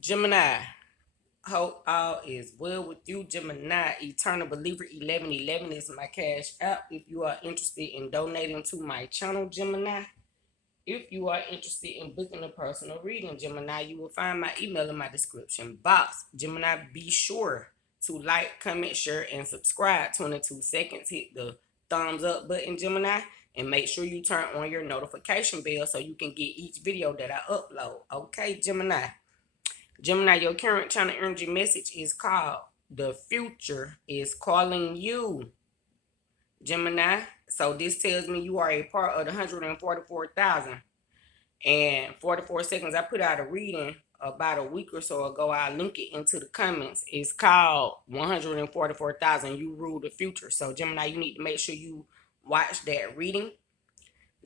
Gemini, hope all is well with you. Gemini, Eternal Believer 1111 is my cash app. If you are interested in donating to my channel, Gemini, if you are interested in booking a personal reading, Gemini, you will find my email in my description box. Gemini, be sure to like, comment, share, and subscribe. 22 seconds. Hit the thumbs up button, Gemini, and make sure you turn on your notification bell so you can get each video that I upload. Okay, Gemini. Gemini, your current channel energy message is called "The Future is Calling You." Gemini, so this tells me you are a part of the 144,000 and 44 seconds. I put out a reading about a week or so ago. I'll link it into the comments. It's called 144,000. You rule the future. So Gemini, you need to make sure you watch that reading.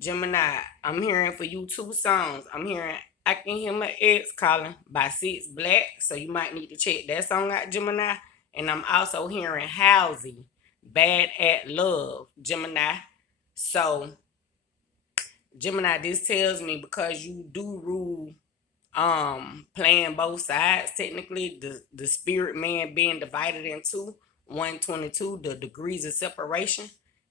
Gemini, I'm hearing for you two songs. I'm hearing I Can Hear My Ex Calling by Six Black. So you might need to check that song out, Gemini. And I'm also hearing Halsey, Bad at Love, Gemini. So Gemini, this tells me because you do rule playing both sides, technically, the spirit man being divided into 122, the degrees of separation.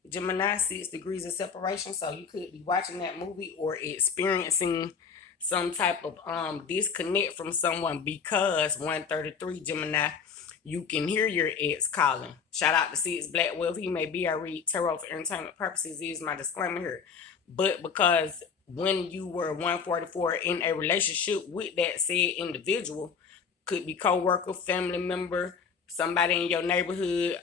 Gemini, 6 degrees of separation. So you could be watching that movie or experiencing some type of disconnect from someone because 133 Gemini, you can hear your ex calling. Shout out to Six Black. Well, if he may be, I read tarot for entertainment purposes, is my disclaimer here. But because when you were 144 in a relationship with that said individual, could be co-worker, family member, somebody in your neighborhood,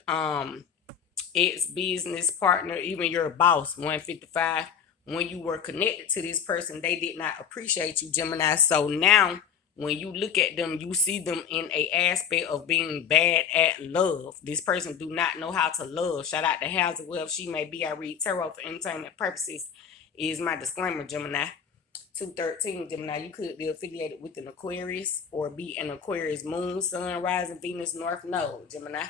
ex business partner, even your boss, 155. When you were connected to this person, they did not appreciate you, Gemini. So now when you look at them, you see them in a aspect of being bad at love. This person do not know how to love. Shout out to House. Well, she may be. I read tarot for entertainment purposes, is my disclaimer, Gemini. 213 Gemini, you could be affiliated with an Aquarius or be an Aquarius moon, sun, rising, Venus, North Node, Gemini.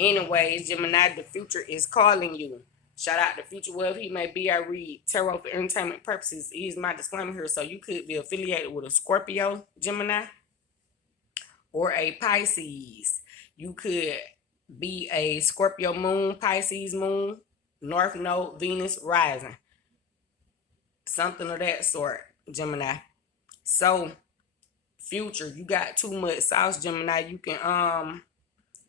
Anyways, Gemini, the future is calling you. Shout out to Future Web. He may be. I read tarot for entertainment purposes. Is my disclaimer here. So you could be affiliated with a Scorpio, Gemini, or a Pisces. You could be a Scorpio moon, Pisces moon, North Node, Venus rising. Something of that sort, Gemini. So, future, you got too much sauce, Gemini. You can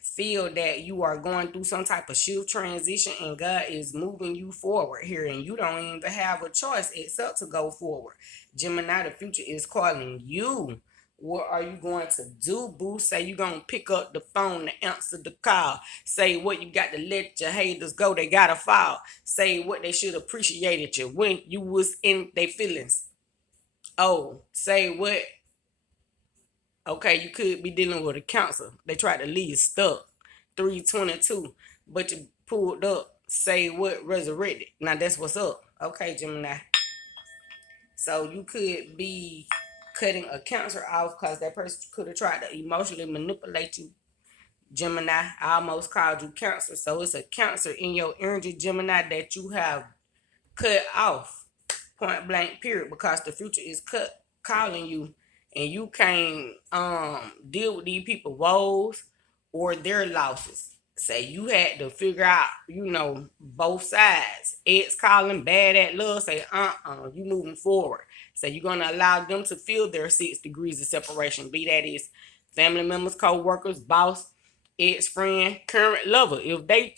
feel that you are going through some type of shift transition and God is moving you forward here and you don't even have a choice except to go forward. Gemini, the future is calling you. What are you going to do, boo? Say you're going to pick up the phone to answer the call. Say what you got to let your haters go. They got to fall. Say what they should appreciated you when you was in their feelings. Oh, say what. Okay, you could be dealing with a counselor. They tried to leave you stuck. 322. But you pulled up. Say what resurrected. Now that's what's up. Okay, Gemini. So you could be cutting a counselor off because that person could have tried to emotionally manipulate you. Gemini, I almost called you cancer. So it's a cancer in your energy, Gemini, that you have cut off. Point blank period. Because the future is calling you and you can't deal with these people woes or their losses. Say you had to figure out, both sides. Ex calling bad at love. Say, you moving forward. So you're gonna allow them to feel their 6 degrees of separation. Be that is family members, co-workers, boss, ex-friend, current lover. If they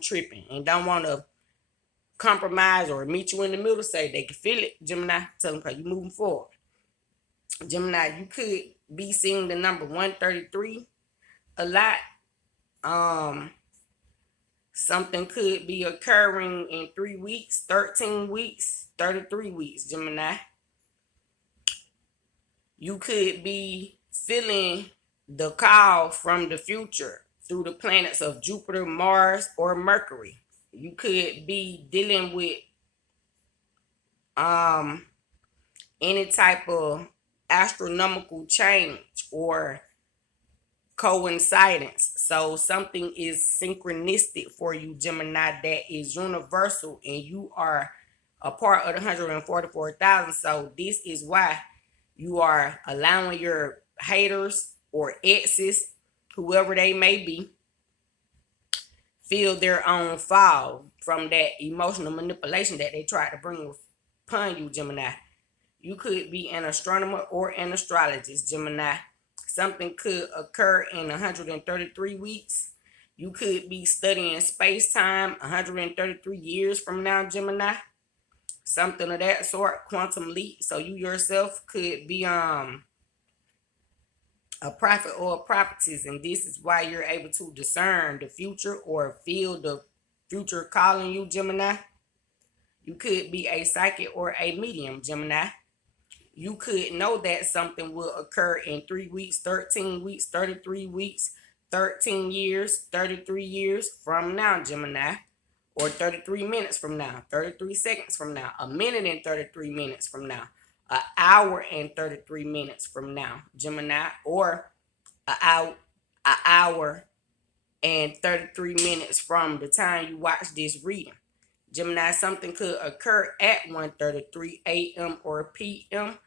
tripping and don't wanna compromise or meet you in the middle, say they can feel it, Gemini. Tell them because you moving forward. Gemini, you could be seeing the number 133 a lot. Something could be occurring in 3 weeks, 13 weeks, 33 weeks, Gemini. You could be feeling the call from the future through the planets of Jupiter, Mars, or Mercury. You could be dealing with any type of astronomical change or coincidence. So something is synchronistic for you, Gemini, that is universal, and you are a part of the 144,000. So this is why you are allowing your haters or exes, whoever they may be, feel their own fall from that emotional manipulation that they try to bring upon you, Gemini. You could be an astronomer or an astrologist, Gemini. Something could occur in 133 weeks. You could be studying space time 133 years from now, Gemini. Something of that sort, quantum leap. So you yourself could be a prophet or a prophetess, and this is why you're able to discern the future or feel the future calling you, Gemini. You could be a psychic or a medium, Gemini. You could know that something will occur in 3 weeks, 13 weeks, 33 weeks, 13 years, 33 years from now, Gemini. Or 33 minutes from now, 33 seconds from now, a minute and 33 minutes from now, an hour and 33 minutes from now, Gemini. Or an hour and 33 minutes from the time you watch this reading. Gemini, something could occur at 1:33 a.m. or p.m.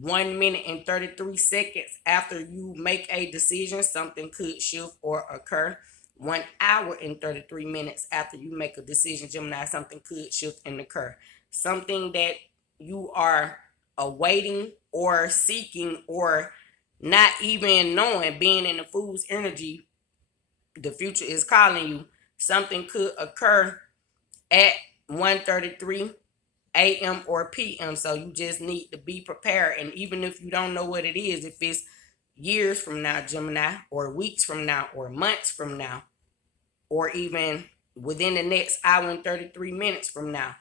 1 minute and 33 seconds after you make a decision, something could shift or occur. 1 hour and 33 minutes after you make a decision, Gemini, something could shift and occur. Something that you are awaiting or seeking or not even knowing, being in the fool's energy, the future is calling you. Something could occur at 1:33 a.m. or p.m. So you just need to be prepared. And even if you don't know what it is, if it's years from now, Gemini, or weeks from now, or months from now, or even within the next hour and 33 minutes from now,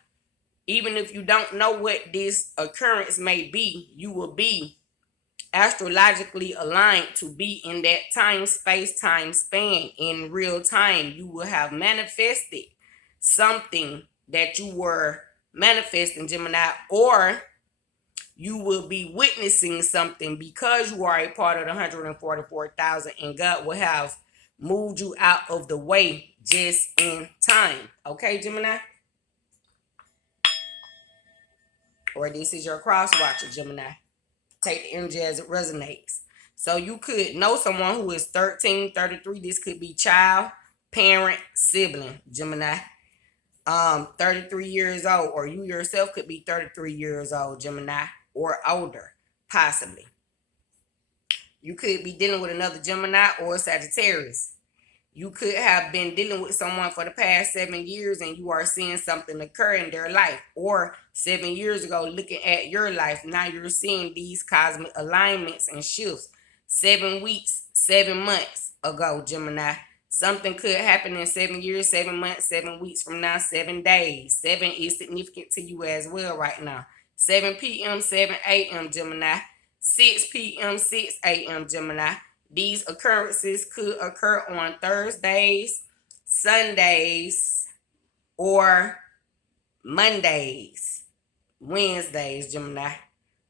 even if you don't know what this occurrence may be, you will be astrologically aligned to be in that time, space, time span in real time. You will have manifested something that you were manifesting, Gemini, or you will be witnessing something because you are a part of the 144,000, and God will have moved you out of the way just in time. Okay, Gemini? Or this is your cross watcher, Gemini. Take the energy as it resonates. So you could know someone who is 13, 33. This could be child, parent, sibling, Gemini. 33 years old, or you yourself could be 33 years old, Gemini, or older, possibly. You could be dealing with another Gemini or Sagittarius. You could have been dealing with someone for the past 7 years and you are seeing something occur in their life. Or 7 years ago, looking at your life, now you're seeing these cosmic alignments and shifts. 7 weeks, 7 months ago, Gemini. Something could happen in 7 years, 7 months, 7 weeks from now, 7 days. 7 is significant to you as well right now. 7 p.m., 7 a.m., Gemini. 6 p.m., 6 a.m., Gemini. These occurrences could occur on Thursdays, Sundays, or Mondays, Wednesdays, Gemini.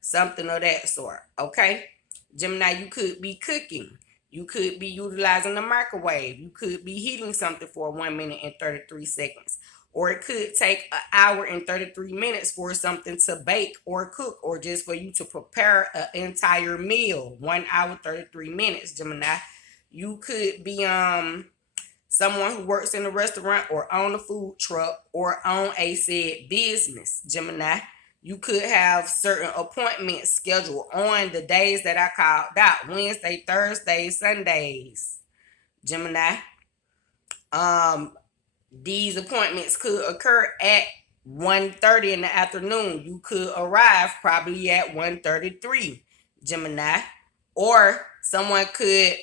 Something of that sort, okay? Gemini, you could be cooking. You could be utilizing the microwave. You could be heating something for 1 minute and 33 seconds. Or it could take an hour and 33 minutes for something to bake or cook, or just for you to prepare an entire meal. 1 hour, 33 minutes, Gemini. You could be someone who works in a restaurant or on a food truck or on a said business, Gemini. You could have certain appointments scheduled on the days that I called out. Wednesday, Thursday, Sundays, Gemini. These appointments could occur at 1:30 in the afternoon. You could arrive probably at 1:33, Gemini. Or someone could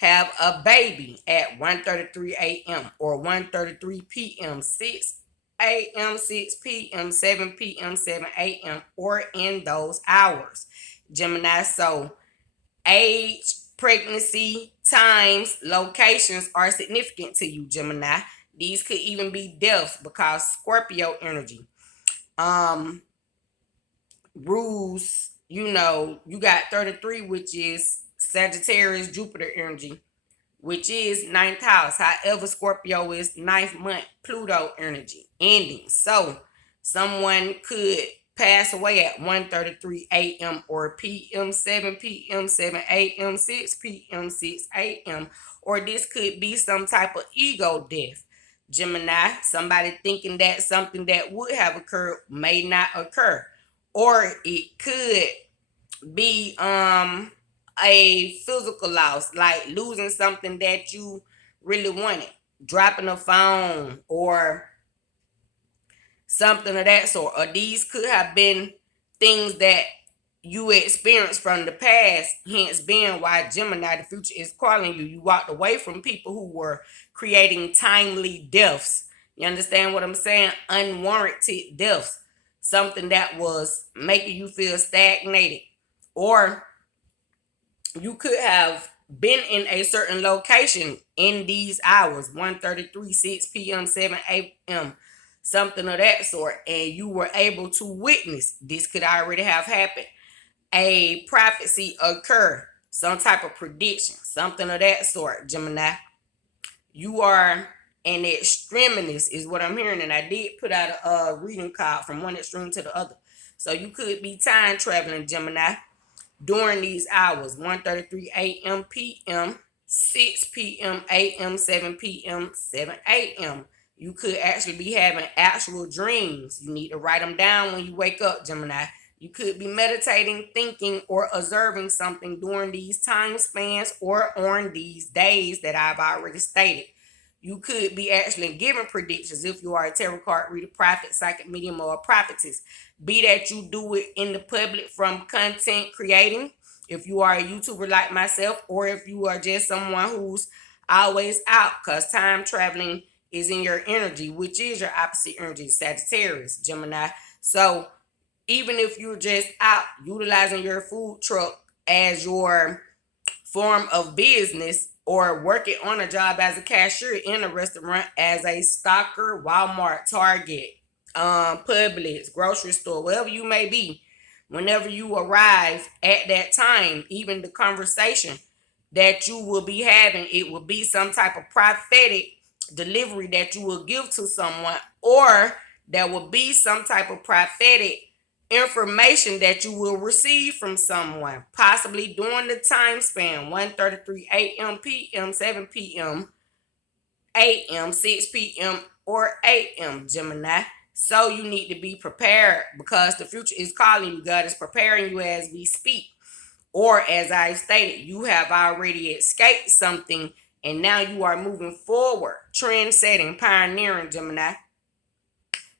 have a baby at 1:33 a.m. or 1:33 p.m., 6 a.m., 6 p.m., 7 p.m., 7 a.m., or in those hours, Gemini. So age, pregnancy, times, locations are significant to you, Gemini. These could even be deaths because Scorpio energy. Rules, you got 33, which is Sagittarius, Jupiter energy, which is ninth house. However, Scorpio is ninth month Pluto energy ending. So someone could pass away at 1:33 a.m. or p.m., 7 p.m., 7 a.m., 6 p.m., 6 a.m., or this could be some type of ego death. Gemini, somebody thinking that something that would have occurred may not occur, or it could be a physical loss, like losing something that you really wanted, dropping a phone or something of that sort. Or these could have been things that you experienced from the past, hence being why Gemini, the future is calling you. You walked away from people who were creating timely deaths. You understand what I'm saying? Unwarranted deaths. Something that was making you feel stagnated. Or you could have been in a certain location in these hours, 1:33, 6 p.m., 7 a.m., something of that sort, and you were able to witness this could already have happened. A prophecy occur, some type of prediction, something of that sort, Gemini. You are an extremist, is what I'm hearing, and I did put out a reading card from one extreme to the other. So you could be time traveling, Gemini, during these hours, 1:33 a.m. p.m., 6 p.m. a.m., 7 p.m., 7 a.m. You could actually be having actual dreams. You need to write them down when you wake up, Gemini. You could be meditating, thinking, or observing something during these time spans or on these days that I've already stated. You could be actually giving predictions if you are a tarot card reader, prophet, psychic medium, or a prophetess. Be that you do it in the public from content creating, if you are a YouTuber like myself, or if you are just someone who's always out, because time traveling is in your energy, which is your opposite energy, Sagittarius, Gemini. So even if you're just out utilizing your food truck as your form of business, or working on a job as a cashier in a restaurant, as a stocker, Walmart, Target, Publix, grocery store, wherever you may be, whenever you arrive at that time, even the conversation that you will be having, it will be some type of prophetic delivery that you will give to someone, or there will be some type of prophetic information that you will receive from someone, possibly during the time span, 1:33 a.m., p.m., 7 p.m., a.m., 6 p.m., or a.m., Gemini. So you need to be prepared, because the future is calling you. God is preparing you as we speak. Or as I stated, you have already escaped something and now you are moving forward, trend setting, pioneering, Gemini.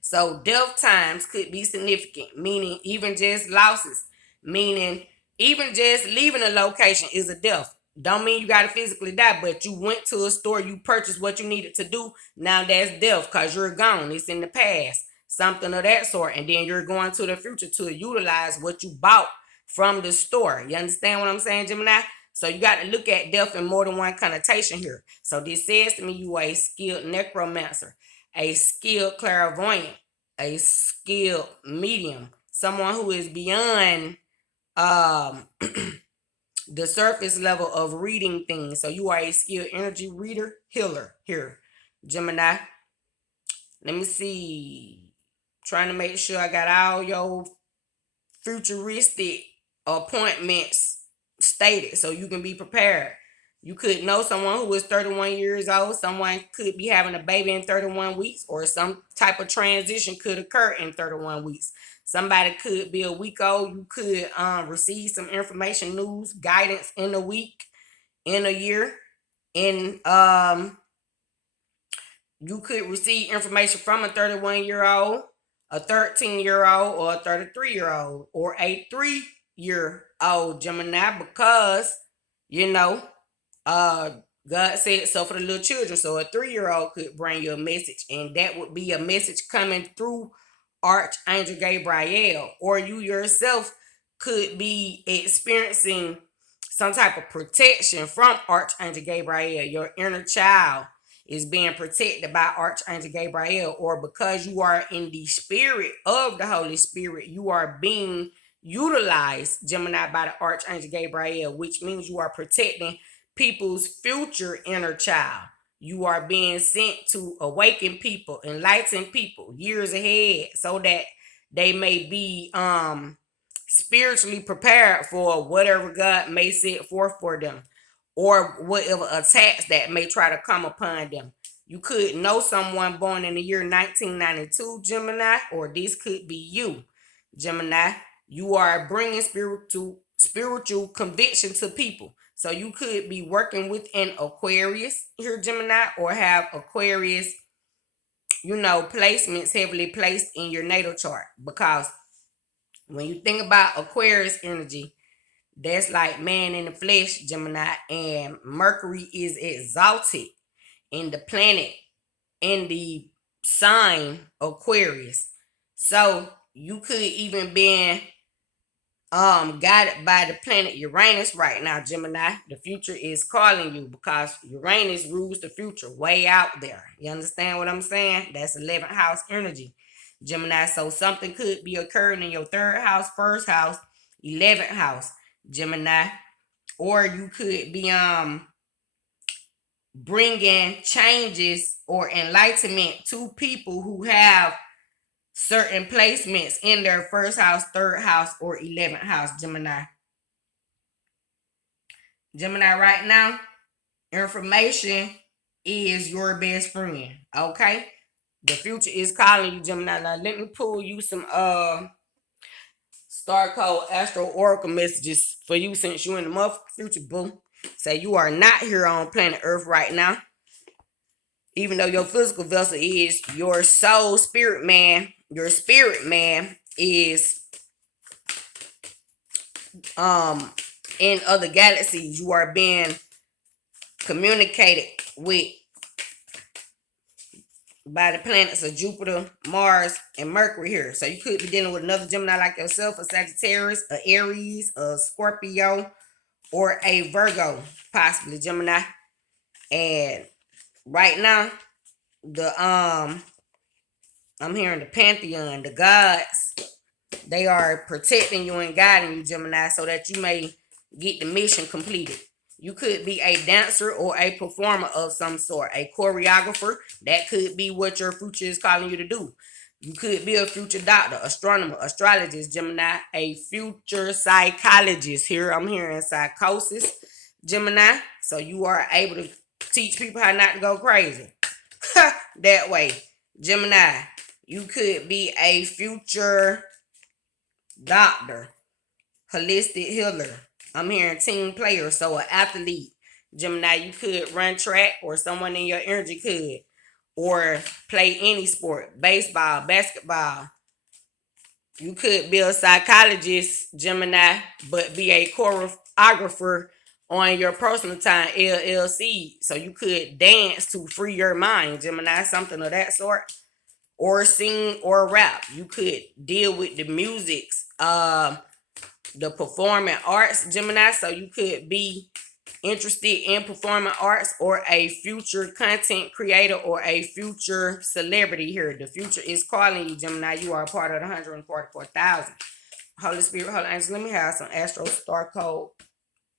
So death times could be significant, meaning even just losses, meaning even just leaving a location is a death. Don't mean you got to physically die, but you went to a store, you purchased what you needed to do. Now that's death, because you're gone. It's in the past, something of that sort. And then you're going to the future to utilize what you bought from the store. You understand what I'm saying, Gemini? So you got to look at death in more than one connotation here. So this says to me you are a skilled necromancer, a skilled clairvoyant, a skilled medium, someone who is beyond um the surface level of reading things. So you are a skilled energy reader, healer here, Gemini. Let me see. Trying to make sure I got all your futuristic appointments stated so you can be prepared. You could know someone who is 31 years old. Someone could be having a baby in 31 weeks, or some type of transition could occur in 31 weeks. Somebody could be a week old. You could receive some information, news, guidance in a week, in a year, in you could receive information from a 31-year-old, a 13-year-old, or a 33-year-old, or a 3-year-old Gemini, because, you know, uh, God said so for the little children. So a 3-year-old could bring you a message, and that would be a message coming through Archangel Gabriel, or you yourself could be experiencing some type of protection from Archangel Gabriel. Your inner child is being protected by Archangel Gabriel, or because you are in the spirit of the Holy Spirit, you are being utilized, Gemini, by the Archangel Gabriel, which means you are protecting people's future inner child. You are being sent to awaken people, enlighten people years ahead, so that They may be spiritually prepared for whatever God may set forth for them, or whatever attacks that may try to come upon them. You could know someone born in the year 1992, Gemini, or this could be you, Gemini. You are bringing spiritual conviction to people. So you could be working with an Aquarius here, Gemini, or have Aquarius, placements heavily placed in your natal chart. Because when you think about Aquarius energy, that's like man in the flesh, Gemini, and Mercury is exalted in the planet in the sign Aquarius. So you could even be guided by the planet Uranus right now, Gemini. The future is calling you because Uranus rules the future way out there. You understand what I'm saying? That's 11th house energy, Gemini. So something could be occurring in your third house, first house, 11th house, Gemini. Or you could be bringing changes or enlightenment to people who have certain placements in their first house, third house, or 11th house, Gemini. Gemini, right now, information is your best friend. Okay? The future is calling you, Gemini. Now let me pull you some star code astro oracle messages for you, since you in the motherfucking future, boo. Say you are not here on planet Earth right now. Even though your physical vessel is your soul spirit man, your spirit man is in other galaxies. You are being communicated with by the planets of Jupiter, Mars, and Mercury here. So you could be dealing with another Gemini like yourself, a Sagittarius, a Aries, a Scorpio, or a Virgo, possibly Gemini. And right now, I'm hearing the pantheon, the gods, they are protecting you and guiding you, Gemini, so that you may get the mission completed. You could be a dancer or a performer of some sort, a choreographer. That could be what your future is calling you to do. You could be a future doctor, astronomer, astrologist, Gemini, a future psychologist. Here I'm hearing psychosis, Gemini. So you are able to teach people how not to go crazy. That way, Gemini. You could be a future doctor, holistic healer. I'm hearing team player, so an athlete. Gemini, you could run track, or someone in your energy could, or play any sport, baseball, basketball. You could be a psychologist, Gemini, but be a choreographer on your personal time, LLC. So you could dance to free your mind, Gemini, something of that sort, or sing or rap. You could deal with the musics, the performing arts, Gemini. So you could be interested in performing arts, or a future content creator, or a future celebrity here. The future is calling you, Gemini. You are a part of the 144,000. Holy Spirit, Holy Angels, let me have some Astro Star Code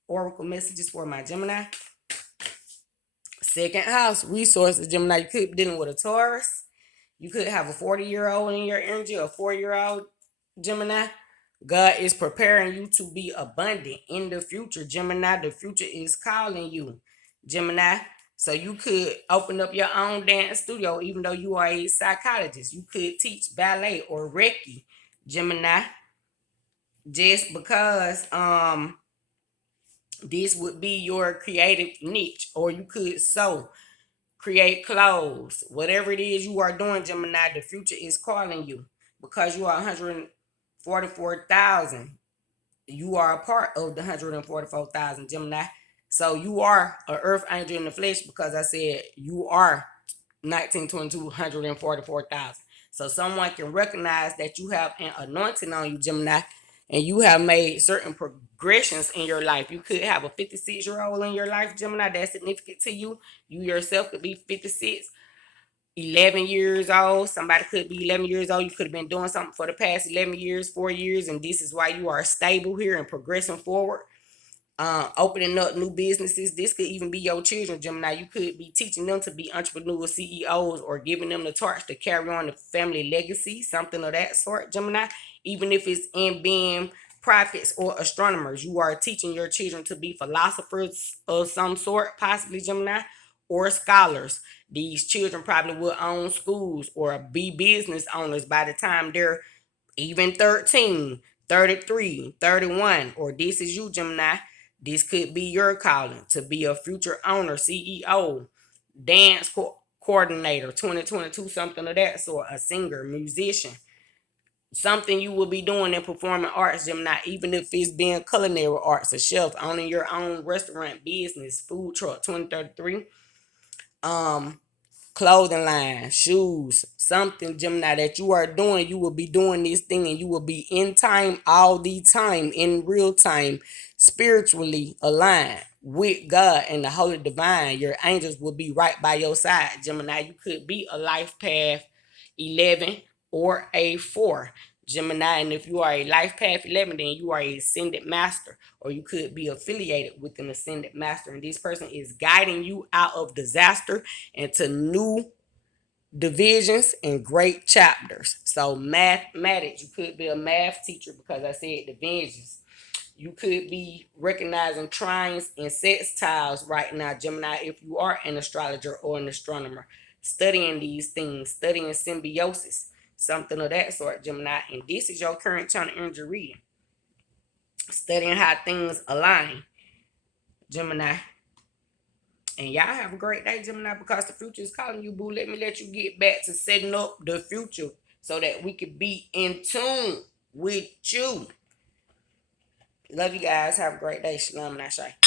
Oracle messages for my Gemini. Second house, resources, Gemini. You could be dealing with a Taurus. You could have a 40-year-old in your energy, a 4-year-old Gemini. God is preparing you to be abundant in the future, Gemini. The future is calling you, Gemini. So you could open up your own dance studio, even though you are a psychologist. You could teach ballet or Reiki, Gemini. Just because this would be your creative niche, or you could sew, create clothes, whatever it is you are doing, Gemini. The future is calling you because you are 144,000. You are a part of the 144,000, Gemini. So you are an earth angel in the flesh, because I said you are 1922, 144,000. So someone can recognize that you have an anointing on you, Gemini, and you have made certain progressions in your life. You could have a 56-year-old in your life, Gemini, that's significant to you. You yourself could be 56, 11 years old. Somebody could be 11 years old. You could have been doing something for the past 11 years, 4 years, and this is why you are stable here and progressing forward. Opening up new businesses. This could even be your children, Gemini. You could be teaching them to be entrepreneur CEOs or giving them the torch to carry on the family legacy, something of that sort, Gemini. Even if it's in being prophets or astronomers, you are teaching your children to be philosophers of some sort, possibly, Gemini, or scholars. These children probably will own schools or be business owners by the time they're even 13, 33, 31, or this is you, Gemini. This could be your calling to be a future owner, CEO, dance coordinator, 2022, something of that sort, a singer, musician. Something you will be doing in performing arts, Gemini, even if it's being culinary arts, a chef, owning your own restaurant business, food truck, 2033. Um, Clothing line, shoes, something, Gemini, that you are doing. You will be doing this thing and you will be in time, all the time, in real time, spiritually aligned with God and the Holy Divine. Your angels will be right by your side, Gemini. You could be a life path 11 or a 4, Gemini. And if you are a life path 11, then you are a ascended master, or you could be affiliated with an ascended master. And this person is guiding you out of disaster into new divisions and great chapters. So mathematics, you could be a math teacher because I said divisions. You could be recognizing trines and sextiles right now, Gemini, if you are an astrologer or an astronomer, studying these things, studying symbiosis, something of that sort, Gemini. And this is your current channel energy reading, studying how things align, Gemini. And y'all have a great day, Gemini, because the future is calling you, boo. Let you get back to setting up the future so that we can be in tune with you. Love you guys. Have a great day. Shalom and Ashe.